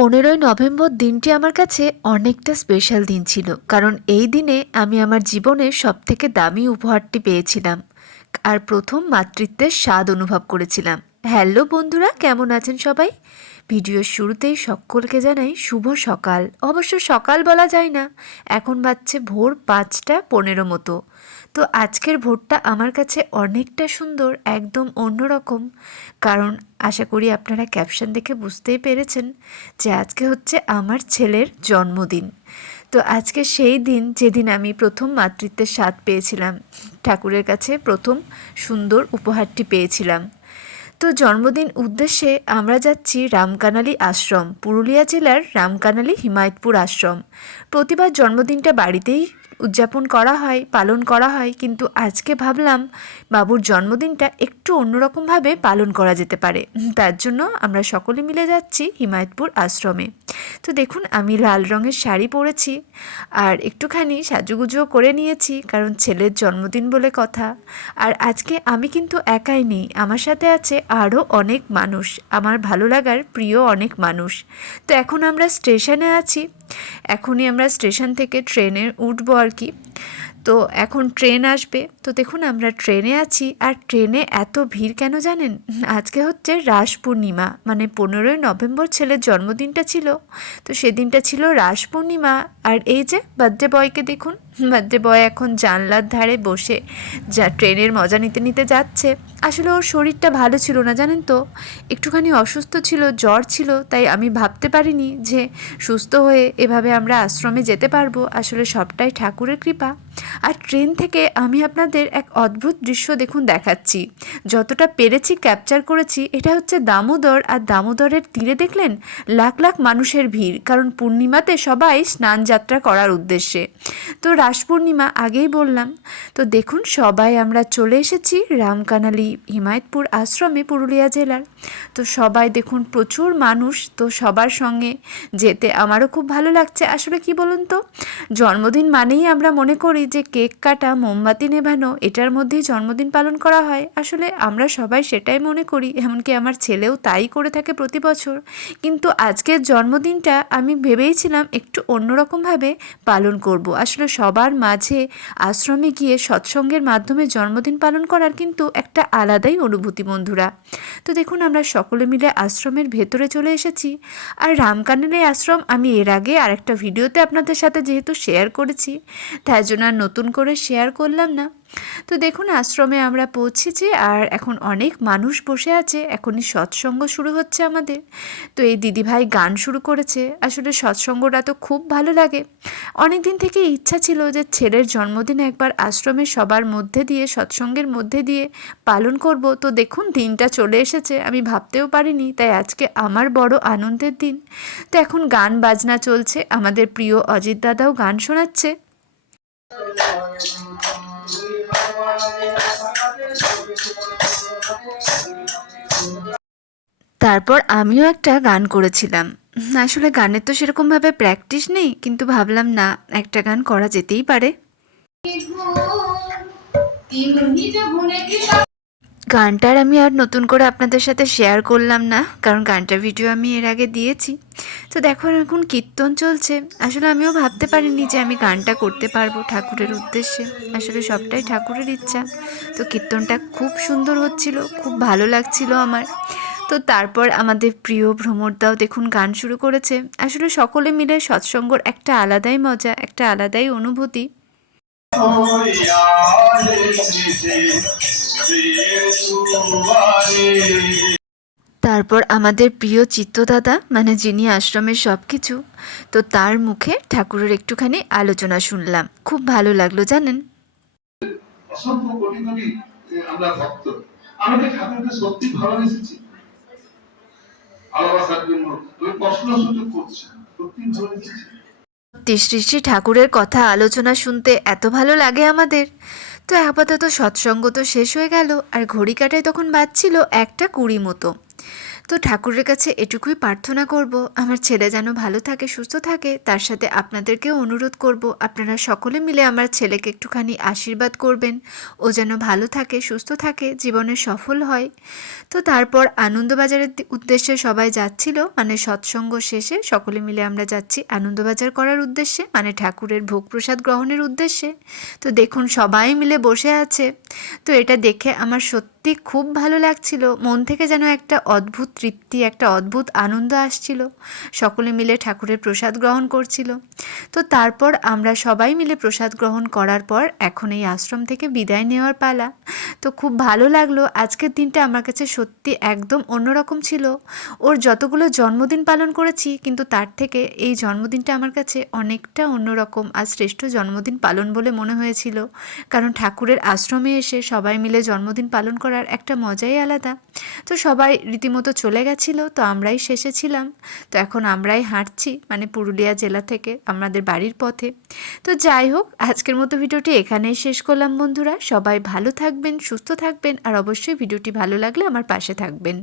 পনেরোই নভেম্বর দিনটি আমার কাছে অনেকটা স্পেশাল দিন ছিল, কারণ এই দিনে আমি আমার জীবনের সবথেকে দামি উপহারটি পেয়েছিলাম আর প্রথম মাতৃত্বের স্বাদ অনুভব করেছিলাম। হ্যালো বন্ধুরা, কেমন আছেন সবাই? ভিডিওর শুরুতেই সকলকে জানাই শুভ সকাল। অবশ্য সকাল বলা যায় না, এখন বাজছে ভোর পাঁচটা পনেরো মতো। তো আজকের ভোটটা আমার কাছে অনেকটা সুন্দর, একদম অন্যরকম। কারণ আশা করি আপনারা ক্যাপশন দেখে বুঝতেই পেরেছেন যে আজকে হচ্ছে আমার ছেলের জন্মদিন। তো আজকে সেই দিন যেদিন আমি প্রথম মাতৃত্বের স্বাদ পেয়েছিলাম, ঠাকুরের কাছে প্রথম সুন্দর উপহারটি পেয়েছিলাম। তো জন্মদিন উদ্দেশ্যে আমরা যাচ্ছি রামকানালি আশ্রম, পুরুলিয়া জেলার রামকানালি হিমায়তপুর আশ্রম। প্রতিবার জন্মদিনটা বাড়িতেই উদযাপন করা হয়, পালন করা হয়, কিন্তু আজকে ভাবলাম বাবুর জন্মদিনটা একটু অন্যরকমভাবে পালন করা যেতে পারে। তার জন্য আমরা সকলে মিলে যাচ্ছি হিমায়তপুর আশ্রমে। তো দেখুন, আমি লাল রঙের শাড়ি পরেছি আর একটুখানি সাজুগুজুও করে নিয়েছি, কারণ ছেলের জন্মদিন বলে কথা। আর আজকে আমি কিন্তু একাই নেই, আমার সাথে আছে আরও অনেক মানুষ, আমার ভালো লাগার প্রিয় অনেক মানুষ। তো এখন আমরা স্টেশনে আছি এখনই আমরা স্টেশন থেকে ট্রেনে উঠবো আর কি। তো এখন ট্রেন আসবে। তো দেখুন, আমরা ট্রেনে আছি। আর ট্রেনে এত ভিড় কেন জানেন? আজকে হচ্ছে রাস পূর্ণিমা। মানে পনেরোই নভেম্বর ছেলের জন্মদিনটা ছিল। তো সেদিনটা ছিল রাস পূর্ণিমা। আর এই যে বার্থডে বয়কে দেখুন, বার্থডে বয় এখন জানলার ধারে বসে যা ট্রেনের মজা নিতে নিতে যাচ্ছে। আসলে ওর শরীরটা ভালো ছিল না জানেন তো? একটুখানি অসুস্থ ছিল, জ্বর ছিল, তাই আমি ভাবতে পারিনি যে সুস্থ হয়ে এভাবে আমরা আশ্রমে যেতে পারব। আসলে সবটাই ঠাকুরের কৃপা। আর ট্রেন থেকে আমি আপনাদের এক অদ্ভুত দৃশ্য দেখুন দেখাচ্ছি। যতটা পেরেছি ক্যাপচার করেছি, এটা হচ্ছে দামোদর আর দামোদরের তীরে দেখলেন লাখ লাখ মানুষের ভিড়, কারণ পূর্ণিমাতে সবাই স্নান যাত্রা করার উদ্দেশ্যে। তো রাস পূর্ণিমা, আগেই বললাম। তো দেখুন, সবাই আমরা চলে এসেছি রামকানালি হিমায়তপুর আশ্রমে পুরুলিয়া জেলার। তো সবাই দেখুন, প্রচুর মানুষ, তো সবার সঙ্গে যেতে আমারও খুব ভালো লাগছে। আসলে কি বলুন তো? জন্মদিন মানেই আমরা মনে করি যে কেক কাটা, মোমবাতি নেভানো এটার মধ্যেই জন্মদিন পালন করা হয়? আসলে আমরা সবাই সেটাই মনে করি, এমনকি আমার ছেলেও তাই করে থাকে প্রতি বছর। কিন্তু আজকের জন্মদিনটা আমি ভেবেইছিলাম একটু অন্যরকমভাবে পালন করব। আসলে সবার মাঝে আশ্রমে গিয়ে সৎসঙ্গের মাধ্যমে জন্মদিন পালন করার কিন্তু একটা আলাদাই অনুভূতি, বন্ধুরা। তো দেখুন, আমরা সকলে মিলে আশ্রমের ভেতরে চলে এসেছি। আর রামকানের আশ্রম আমি এর আগে আরেকটা ভিডিওতে আপনাদের সাথে যেহেতু শেয়ার করেছি, তাই জন্য আর নতুন করে শেয়ার করলাম না। তো দেখুন, আশ্রমে আমরা পৌঁছেছি আর এখন অনেক মানুষ বসে আছে। এখনই সৎসঙ্গ শুরু হচ্ছে আমাদের। তো এই দিদিভাই গান শুরু করেছে। আসলে সৎসঙ্গটা তো খুব ভালো লাগে। অনেক দিন থেকে ইচ্ছা ছিল যে ছেলের জন্মদিন একবার আশ্রমে সবার মধ্যে দিয়ে, সৎসঙ্গের মধ্যে দিয়ে পালন করব। তো দেখুন, দিনটা চলে এসেছে। আমি ভাবতেও পারিনি, তাই আজকে আমার বড় আনন্দের দিন। তো এখন গান বাজনা চলছে। আমাদের প্রিয় অজিত দাদাও গান শোনাচ্ছে। তারপর আমিও একটা গান করেছিলাম। আসলে গানের তো সেরকমভাবে প্র্যাকটিস নেই, কিন্তু ভাবলাম না, একটা গান করা যেতেই পারে। গানটার আমি আর নতুন করে আপনাদের সাথে শেয়ার করলাম না, কারণ গানটার ভিডিও আমি এর আগে দিয়েছি। তো দেখো এখন কীর্তন চলছে আসলে আমিও ভাবতে পারিনি যে আমি গানটা করতে পারব ঠাকুরের উদ্দেশ্যে আসলে সবটাই ঠাকুরের ইচ্ছা তো কীর্তনটা খুব সুন্দর হচ্ছিল খুব ভালো লাগছিল আমার তো তারপর আমাদের প্রিয় ভ্রমরদাও দেখুন গান শুরু করেছে আসলে সকলে মিলে সৎসঙ্গর একটা আলাদাই মজা একটা আলাদাই অনুভূতি তারপর আমাদের প্রিয় চিত্তদাদা মানে যিনি আশ্রমের সব কিছু তো তার মুখে ঠাকুরের একটুখানি আলোচনা শুনলাম। খুব ভালো লাগল জানেন? অসংখ্য কোটি কোটি আমরা ভক্ত। আমাকে ঠাকুরকে সত্যি ভালোবেসেছি। ভালোবাসার জন্য ওই প্রশ্ন সুযোগ করছে সত্যি ভালোবেসেছি। শ্রী শ্রী ঠাকুরের কথা আলোচনা শুনতে এত ভালো লাগে আমাদের। তো আপাতত সৎসঙ্গ তো শেষ হয়ে গেল আর ঘড়ি কাটায় তখন বাজছিল একটা কুড়ি মতো। তো ঠাকুরের কাছে এটুকুই প্রার্থনা করব। আমার ছেলে যেন ভালো থাকে, সুস্থ থাকে, তার সাথে আপনাদেরকেও অনুরোধ করব। আপনারা সকলে মিলে আমার ছেলেকে একটুখানি আশীর্বাদ করবেন। ও যেন ভালো থাকে, সুস্থ থাকে, জীবনে সফল হয়। তো তারপর আনন্দবাজারের উদ্দেশ্যে সবাই যাচ্ছিল। মানে সৎসঙ্গ শেষে সকলে মিলে আমরা যাচ্ছি আনন্দবাজার করার উদ্দেশ্যে মানে ঠাকুরের ভোগ প্রসাদ গ্রহণের উদ্দেশ্যে। তো দেখুন সবাই মিলে বসে আছে। তো এটা দেখে আমার সত্যি খুব ভালো লাগছিল। মন থেকে যেন একটা অদ্ভুত তৃপ্তি, একটা অদ্ভুত আনন্দ আসছিল। সকলে মিলে ঠাকুরের প্রসাদ গ্রহণ করছিল। তো তারপর আমরা সবাই মিলে প্রসাদ গ্রহণ করার পর এখন এই আশ্রম থেকে বিদায় নেওয়ার পালা। তো খুব ভালো লাগল। আজকের দিনটা আমার কাছে সত্যি একদম অন্যরকম ছিল। ওর যতগুলো জন্মদিন পালন করেছি, কিন্তু তার থেকে এই জন্মদিনটা আমার কাছে অনেকটা অন্যরকম আর শ্রেষ্ঠ জন্মদিন পালন বলে মনে হয়েছিল। কারণ ঠাকুরের আশ্রমে এসে সবাই মিলে জন্মদিন পালন করার একটা মজাই আলাদা। তো সবাই রীতিমতো চলে গেছিল, তো আমরাই শেষে ছিলাম। তো এখন আমরাই হাঁটছি মানে পুরুলিয়া জেলা থেকে আমাদের বাড়ির পথে। তো যাই হোক, আজকের মতো ভিডিওটি এখানেই শেষ করলাম বন্ধুরা। সবাই ভালো থাকবেন, সুস্থ থাকবেন, আর অবশ্যই ভিডিওটি ভালো লাগলে আমার পাশে থাকবেন।